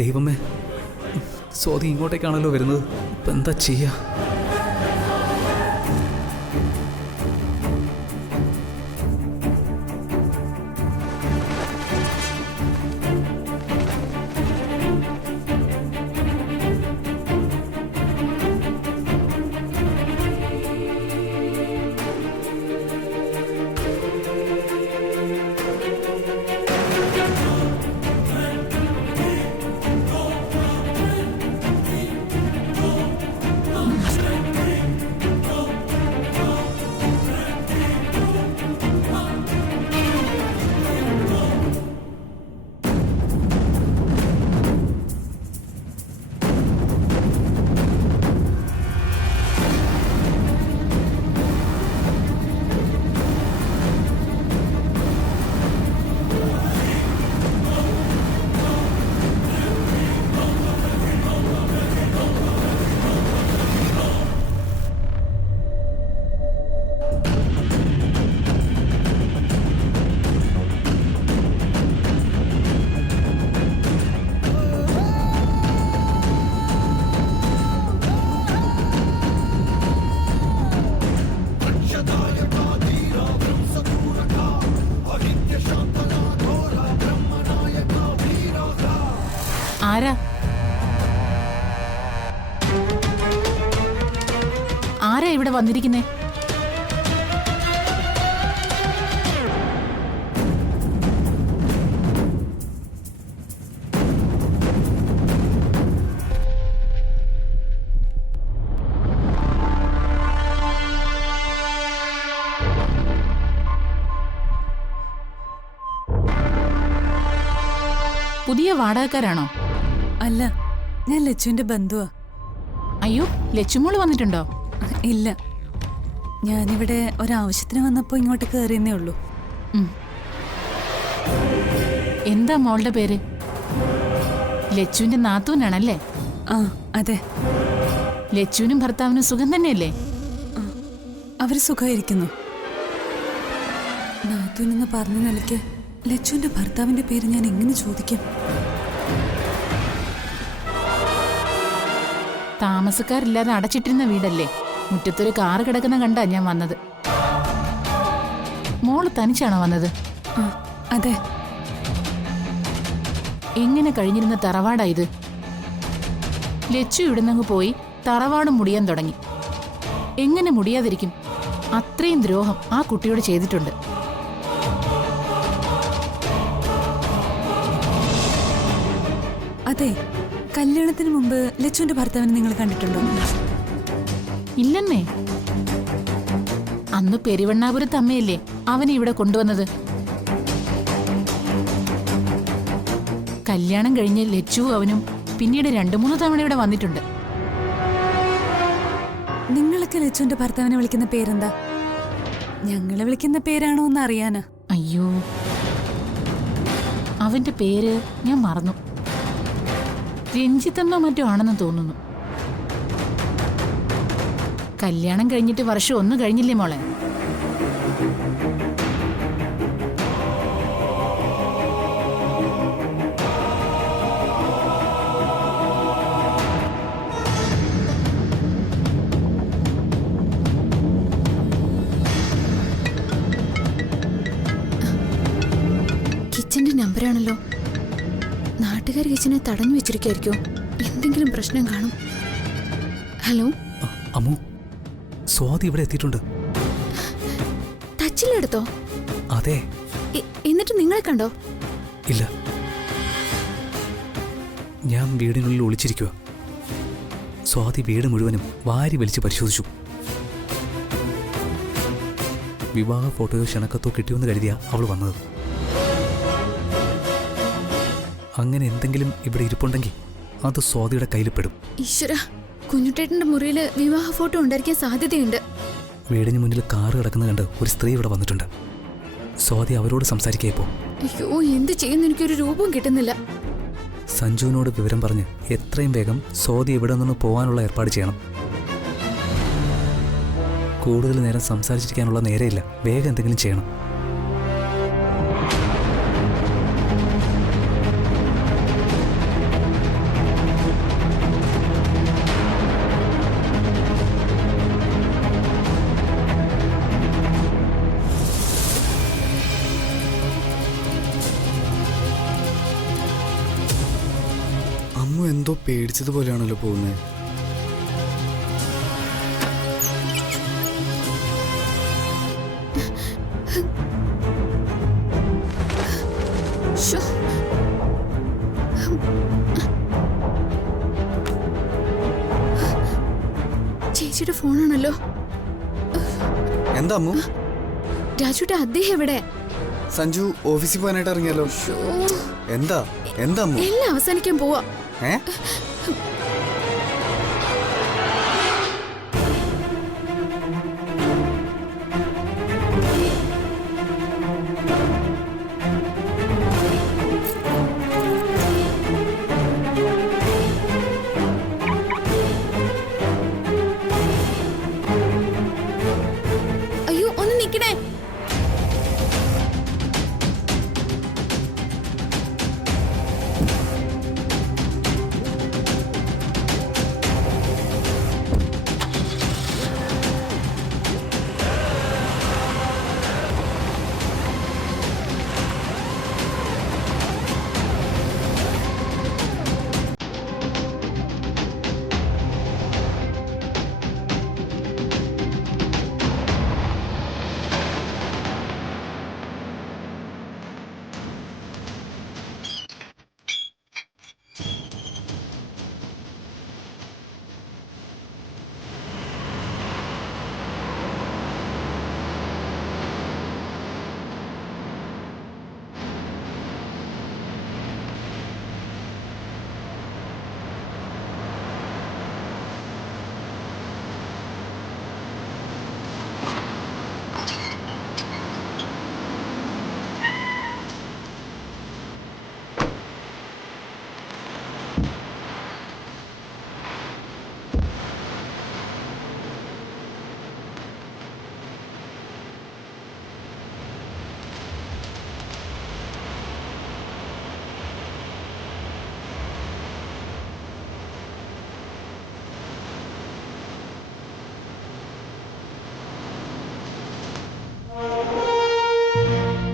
ദൈവമേ, സ്വാതി ഇങ്ങോട്ടേക്കാണല്ലോ വരുന്നത്. ഇപ്പം എന്താ ചെയ്യുക? ആരാ ആരാ ഇവിടെ വന്നിരിക്കുന്നേ? പുതിയ വാടകക്കാരാണോ? അല്ല, ഞാൻ ലച്ചുവിന്റെ ബന്ധുവാ. അയ്യോ, ലച്ചുമോള് വന്നിട്ടുണ്ടോ? ഇല്ല, ഞാനിവിടെ ഒരാവശ്യത്തിന് വന്നപ്പോ ഇങ്ങോട്ട് കയറിയെന്നേ ഉള്ളൂ. എന്താ മോളുടെ പേര്? ലച്ചുവിന്റെ നാത്തൂനാണല്ലേ? ആ, അതെ. ലച്ചുവിനും ഭർത്താവിനും സുഖം തന്നെയല്ലേ? അവര് സുഖമായിരിക്കുന്നു. നാത്തൂനെന്ന് പറഞ്ഞ നിലയ്ക്ക് ലച്ചുവിന്റെ ഭർത്താവിന്റെ പേര് ഞാൻ എങ്ങനെ ചോദിക്കും? താമസക്കാരില്ലാതെ അടച്ചിട്ടിരുന്ന വീടല്ലേ? മുറ്റത്തൊരു കാറ് കിടക്കുന്ന കണ്ടാ ഞാൻ വന്നത്. മോള് തനിച്ചാണോ വന്നത്? അതെ. എങ്ങനെ കഴിഞ്ഞിരുന്ന തറവാടാ ഇത്? ലച്ചു ഇവിടുന്നങ്ങ് പോയി തറവാട് മുടിയാൻ തുടങ്ങി. എങ്ങനെ മുടിയാതിരിക്കും? അത്രയും ദ്രോഹം ആ കുട്ടിയോട് ചെയ്തിട്ടുണ്ട്. അതെ, കല്യാണത്തിന് മുമ്പ് ലച്ചുവിന്റെ ഭർത്താവിനെ നിങ്ങൾ കണ്ടിട്ടുണ്ടോ? ഇല്ലെന്നേ. അന്ന് പെരുവണ്ണാപുരത്ത് അമ്മയല്ലേ അവനെ ഇവിടെ കൊണ്ടുവന്നത്. കല്യാണം കഴിഞ്ഞ് ലച്ചു അവനും പിന്നീട് 2-3 തവണ ഇവിടെ വന്നിട്ടുണ്ട്. നിങ്ങളൊക്കെ ലച്ചുവിന്റെ ഭർത്താവിനെ വിളിക്കുന്ന പേരെന്താ? ഞങ്ങളെ വിളിക്കുന്ന പേരാണോ എന്ന് അറിയാനാ. അയ്യോ, അവന്റെ പേര് ഞാൻ മറന്നു. രഞ്ജിത്തെന്നോ മറ്റോ ആണെന്ന് തോന്നുന്നു. കല്യാണം കഴിഞ്ഞിട്ട് വർഷം 1 കഴിഞ്ഞില്ലേ മോളെ? കിച്ചന്റെ നമ്പറാണല്ലോ. നാട്ടുകാർ കിച്ചനെ തടഞ്ഞു വെച്ചിരിക്കായിരിക്കോ? എന്തെങ്കിലും പ്രശ്നം കാണും. ഹലോ അമ്മു, സ്വാതി ഇവിടെ എത്തിയിട്ടുണ്ട്. ടച്ചിലെടുത്തോ? അതെ. എന്നിട്ട് നിങ്ങളെ കണ്ടോ? ഇല്ല, ഞാൻ വീടിനുള്ളിൽ ഒളിച്ചിരിക്കുക. സ്വാതി വീട് മുഴുവനും വാരി വലിച്ച് പരിശോധിച്ചു. വിവാഹ ഫോട്ടോയോ ക്ഷണക്കത്തോ കിട്ടിയെന്ന് കരുതിയാ അവൾ വന്നത്. അങ്ങനെ എന്തെങ്കിലും ഇവിടെ ഇരിപ്പുണ്ടെങ്കിൽ അത് സ്വാതിയുടെ കയ്യിൽ പെടും. ഈശ്വര, കുഞ്ഞുട്ടേട്ടന്റെ മുറിയിൽ വിവാഹ ഫോട്ടോ ഉണ്ടായിരിക്കാൻ സാധ്യതയുണ്ട്. വീടിന് മുന്നിൽ കാറ് കിടക്കുന്ന കണ്ട് ഒരു സ്ത്രീ ഇവിടെ വന്നിട്ടുണ്ട്. സ്വാതി അവരോട് സംസാരിക്കപ്പോ. അയ്യോ, എന്ത് ചെയ്യുന്ന എനിക്കൊരു രൂപം കിട്ടുന്നില്ല. സഞ്ജുവിനോട് വിവരം പറഞ്ഞ് എത്രയും വേഗം സ്വാതി ഇവിടെ നിന്ന് പോകാനുള്ള ഏർപ്പാട് ചെയ്യണം. കൂടുതൽ നേരം സംസാരിച്ചിരിക്കാനുള്ള നേരെയില്ല. വേഗം എന്തെങ്കിലും ചെയ്യണം. എന്തോ പേടിച്ചതുപോലെയാണല്ലോ പോകുന്നത്. ശ്ശോ. ചേച്ചിയുടെ ഫോണാണല്ലോ. എന്താ അമ്മു? രാജുട്ട അദ്ദേഹം എവിടെ? സഞ്ജു ഓഫീസിൽ പോകാനായിട്ട് ഇറങ്ങിയാലോ? ശ്ശോ. എന്താ എന്താ അമ്മു? എല്ലാം അവസാനിക്കാൻ പോവാ. ഏ അയ്യോ ഒന്ന് നിക്കണേ.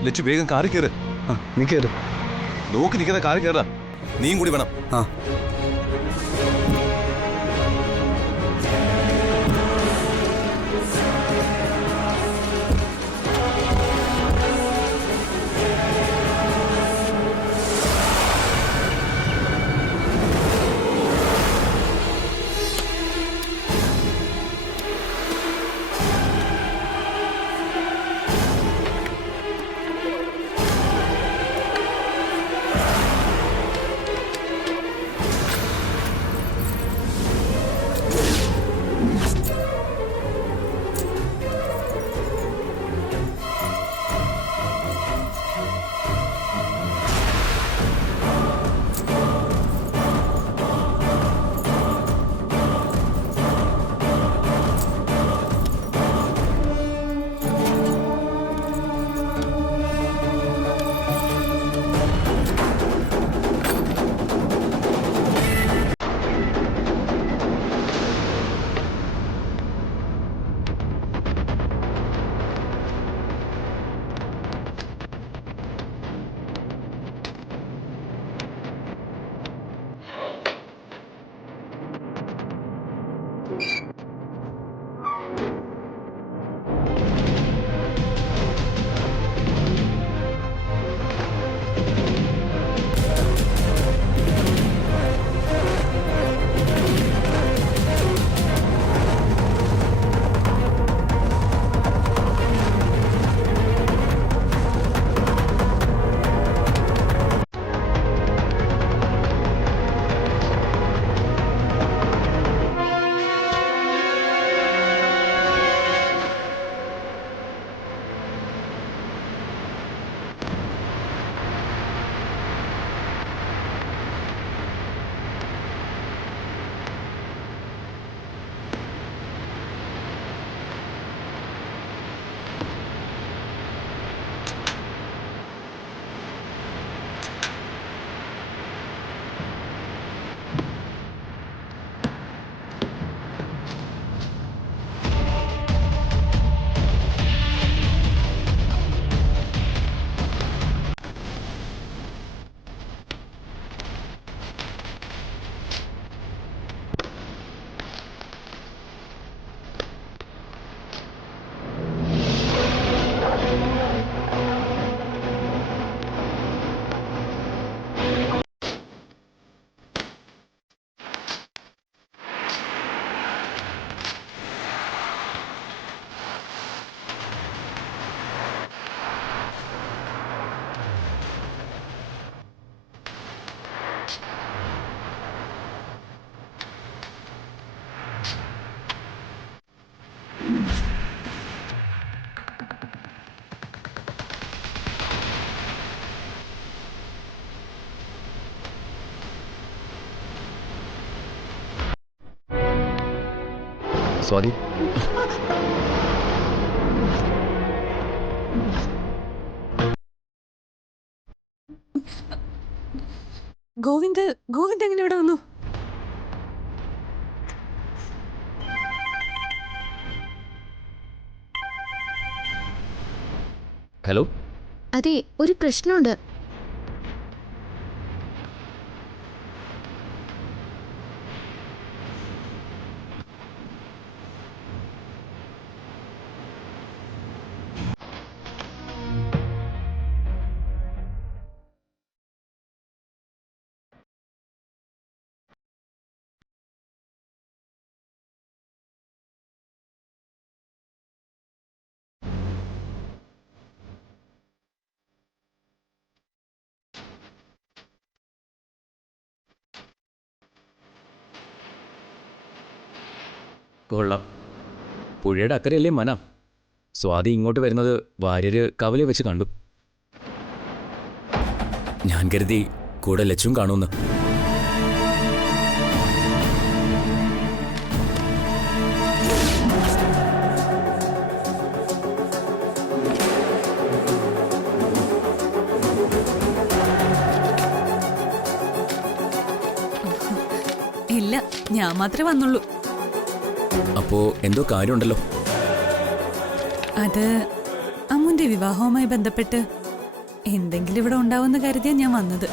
ലച്ചു വേഗം കാറി കയറ്. നീ കയറ്. നോക്കി നിൽക്കുന്ന കാറി കയറാ. നീയും കൂടി വേണം. ആ സ്വാതി, ഗോവിന്ദ് എങ്ങനെ ഇവിടെ വന്നു? ഹലോ. അതെ, ഒരു പ്രശ്നമുണ്ട്. കൊള്ളാം. പുഴയുടെ അക്കരയല്ലേ മന. സ്വാതി ഇങ്ങോട്ട് വരുന്നത് വാര്യര് കവലെ വെച്ച് കണ്ടു. ഞാൻ കരുതി കൂടെ ലച്ചും കാണുമെന്ന്. ഇല്ല, ഞാൻ മാത്രമേ വന്നുള്ളൂ. അപ്പോ എന്തോ കാര്യമുണ്ടല്ലോ. അത് അമ്മുന്റെ വിവാഹവുമായി ബന്ധപ്പെട്ട് എന്തെങ്കിലും ഇവിടെ ഉണ്ടാവുമെന്ന് കരുതിയാ ഞാൻ വന്നത്.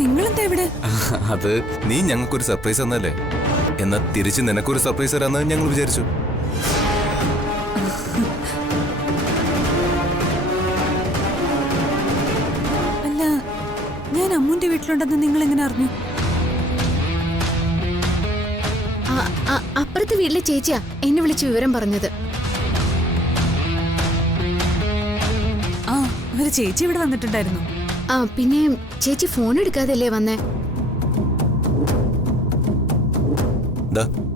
നിങ്ങളെന്താ ഇവിടെ? അത് നീ ഞങ്ങൾക്കൊരു സർപ്രൈസ് തന്നല്ലേ, എന്നാ തിരിച്ച് നിനക്കൊരു സർപ്രൈസ് തരാന്ന് ഞങ്ങൾ വിചാരിച്ചു. അല്ല, ഞാൻ അമ്മുന്റെ വീട്ടിലുണ്ടെന്ന് നിങ്ങൾ എങ്ങനെ അറിഞ്ഞു? അപ്പുറത്തെ വീട്ടിലെ ചേച്ചിയാ എന്നെ വിളിച്ച് വിവരം പറഞ്ഞത്. ആ, ഒരു ചേച്ചി ഇവിടെ വന്നിട്ടുണ്ടായിരുന്നു. ആ, പിന്നെ ചേച്ചി ഫോൺ എടുക്കാതല്ലേ വന്നേ?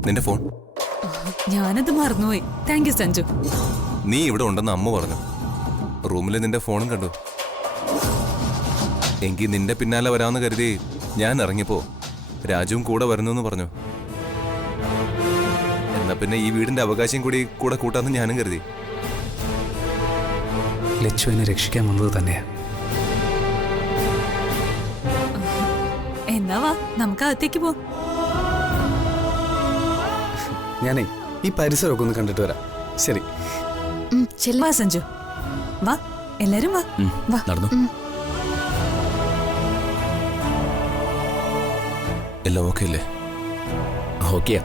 നിന്റെ ഫോൺ ഞാനത് മറന്നുപോയി. Thank you Sanju. നീ ഇവിടെ ഉണ്ടെന്ന് അമ്മ പറഞ്ഞു. റൂമിൽ നിന്റെ ഫോണും കണ്ടു. എങ്കിൽ നിന്റെ പിന്നാലെ വരാമെന്ന് കരുതി ഞാൻ ഇറങ്ങിയപ്പോ രാജുവും കൂടെ വരുന്നു പറഞ്ഞു. എന്നാ പിന്നെ ഈ വീടിന്റെ അവകാശം കൂടി കൂടെ കൂട്ടാന്ന് ഞാനും കരുതി. ലച്ചു എന്നെ രക്ഷിക്കാൻ വന്നത് തന്നെയാ. എന്നാ വാ, നമുക്ക് അകത്തേക്ക് പോ. ഞാനേ ഈ പരിസരമൊക്കെ ഒന്ന് കണ്ടിട്ട് വരാം. ശരി. വാ സഞ്ജു, വാ, എല്ലാരും വാ. വാ. നടന്നു. എല്ലാം ഓക്കെ അല്ലേ? ഓക്കെയാ.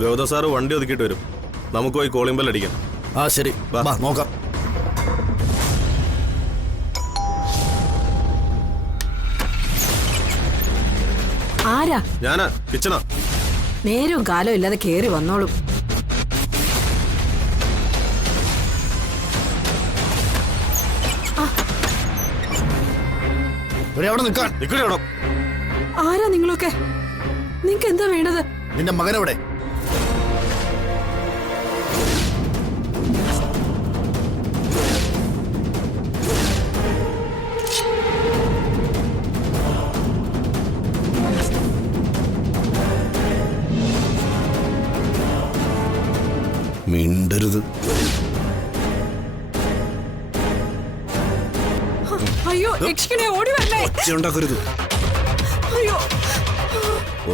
ഗൗത സാറ് വണ്ടി ഒതുക്കിയിട്ട് വരും. നമുക്ക് പോയി കോളിംഗ് ബെൽ അടിക്കാം. ആ ശരി, നോക്കാം. ആരാ? ഞാനാ, കിച്ചണാ. നേരവും കാലവും ഇല്ലാതെ കേറി വന്നോളും. അവിടെ നിൽക്കാൻ. നിൽക്കണേ അവിടെ. ആരാ നിങ്ങളൊക്കെ? നിങ്ങക്ക് എന്താ വേണ്ടത്? നിന്റെ മകനെവിടെ? മിണ്ടരുത്. അയ്യോ രക്ഷിക്കണേ, ഓടി വരണേ. ഒച്ച ഉണ്ടാക്കരുത്. അയ്യോ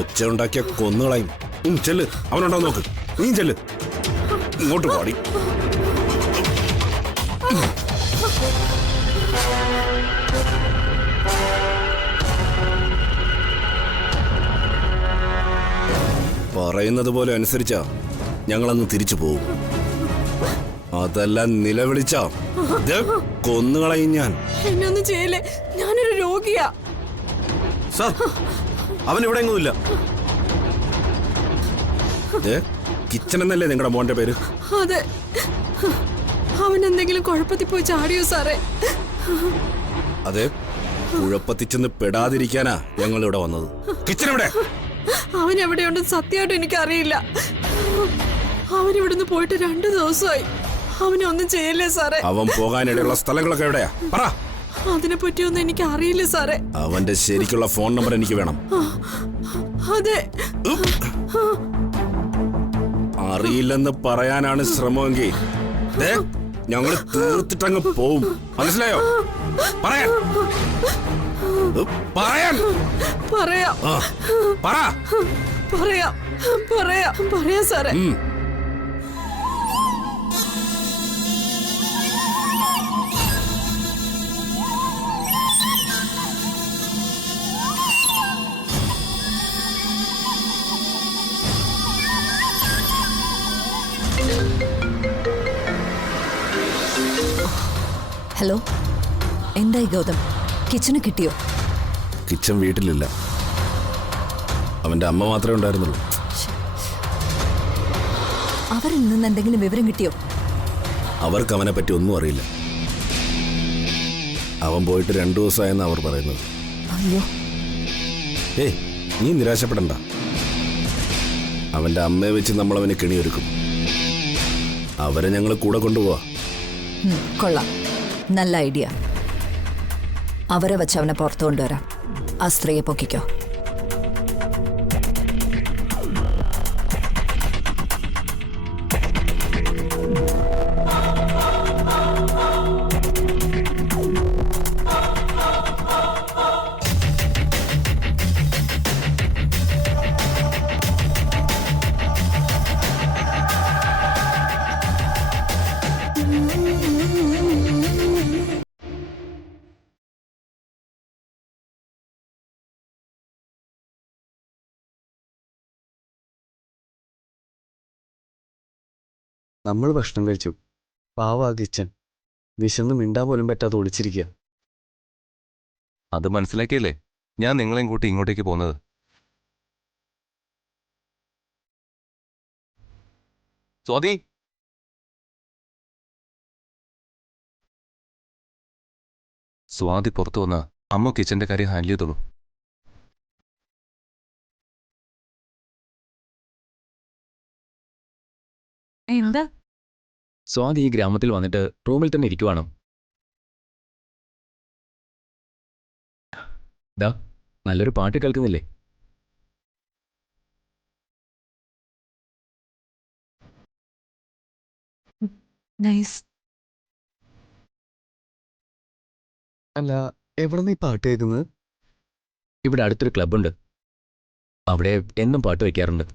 ഒച്ച ഉണ്ടാക്കിയ കൊന്നുകളയും. ചെല്ല്, അവനുണ്ടോ നോക്ക്. നീ ചെല്ല്. ഇങ്ങോട്ട് പാടി. പറയുന്നത് പോലെ അനുസരിച്ചാ ഞങ്ങളങ്ങ് തിരിച്ചു പോകും. അതെല്ലാം നിലവിളിച്ചാ കൊന്നുകളയും ഞാൻ. എന്നെ ഒന്നും ചെയ്യല്ലേ, ഞാനൊരു രോഗിയാ. സാർ, അവൻ ഇവിടെ എങ്ങുമില്ല. കിച്ചൺ എന്നല്ലേ നിങ്ങളുടെ മോന്റെ പേര്? അതെ, അവൻ എന്തെങ്കിലും കുഴപ്പത്തിൽ പോയി ചാടിയോ സാറേ? അതെ, കുഴപ്പത്തിച്ചെന്ന് പെടാതിരിക്കാനാ ഞങ്ങൾ ഇവിടെ വന്നത്. കിച്ചൺ എവിടെ? അവൻ എവിടെയുണ്ടെന്ന് സത്യമായിട്ട് എനിക്കറിയില്ല. അവൻ ഇവിടുന്ന് പോയിട്ട് 2 ദിവസമായി. അവനെ ഒന്നും ചെയ്യല്ലേ സാറേ? അവൻ പോകാനിടയുള്ള സ്ഥലങ്ങളൊക്കെ എവിടെയാ പറ. അതിനെ പറ്റിയൊന്നും എനിക്ക് അറിയില്ല സാറേ. അവന്റെ ശരിക്കുള്ള ഫോൺ നമ്പർ എനിക്ക് വേണം. അതെ, അറിയില്ലെന്ന് പറയാനാണ് ശ്രമമെങ്കിൽ ഞങ്ങള് തീർത്തിട്ടങ്ങ് പോവും. മനസ്സിലായോ? പറയാൻ പറയാൻ പറയാം പറ. പറയാം പറയാം പറയാം സാറേ. ഹലോ, എന്തായി ഗൗതം? കിച്ചന് കിട്ടിയോ? കിച്ചൺ വീട്ടിലില്ല. അവന്റെ അമ്മ മാത്രമേ ഉണ്ടായിരുന്നുള്ളൂ. അവരിൽ നിന്ന് എന്തെങ്കിലും വിവരം കിട്ടിയോ? അവർക്ക് അവനെ പറ്റി ഒന്നും അറിയില്ല. അവൻ പോയിട്ട് 2 ദിവസമായെന്ന് അവർ പറയുന്നത്. അയ്യോ, നീ നിരാശപ്പെടണ്ട. അവന്റെ അമ്മയെ വെച്ച് നമ്മൾ അവന് കെണിയൊരുക്കും. അവരെ ഞങ്ങൾ കൂടെ കൊണ്ടുപോവാ. കൊള്ളാം, നല്ല ഐഡിയ. അവരെ വെച്ച് അവനെ പുറത്തു കൊണ്ടുവരാം. ആ സ്ത്രീയെ പൊക്കിക്കോ. നമ്മൾ ഭക്ഷണം കഴിച്ചു. പാവാ കിച്ചൻ വിശന്ന് മിണ്ടാൻ പോലും പറ്റാതെ ഒളിച്ചിരിക്കുക. അത് മനസ്സിലാക്കിയല്ലേ ഞാൻ നിങ്ങളെയും കൂട്ടി ഇങ്ങോട്ടേക്ക് പോകുന്നത്. സ്വാതി, സ്വാതി പുറത്തു വന്ന അമ്മ കിച്ചന്റെ കാര്യം ഹാൻഡിൽ ചെയ്തോളൂ. എന്താ? സ്വാതി ഈ ഗ്രാമത്തിൽ വന്നിട്ട് റൂമിൽ തന്നെ ഇരിക്കുവാണോ? ദാ നല്ലൊരു പാട്ട് കേൾക്കുന്നില്ലേ? നൈസ്. അല്ല, എവിടെ നിന്ന് ഈ പാട്ട് കേൾക്കുന്നത്? ഇവിടെ അടുത്തൊരു ക്ലബ്ബുണ്ട്. അവിടെ എന്നും പാട്ട് വയ്ക്കാറുണ്ട്.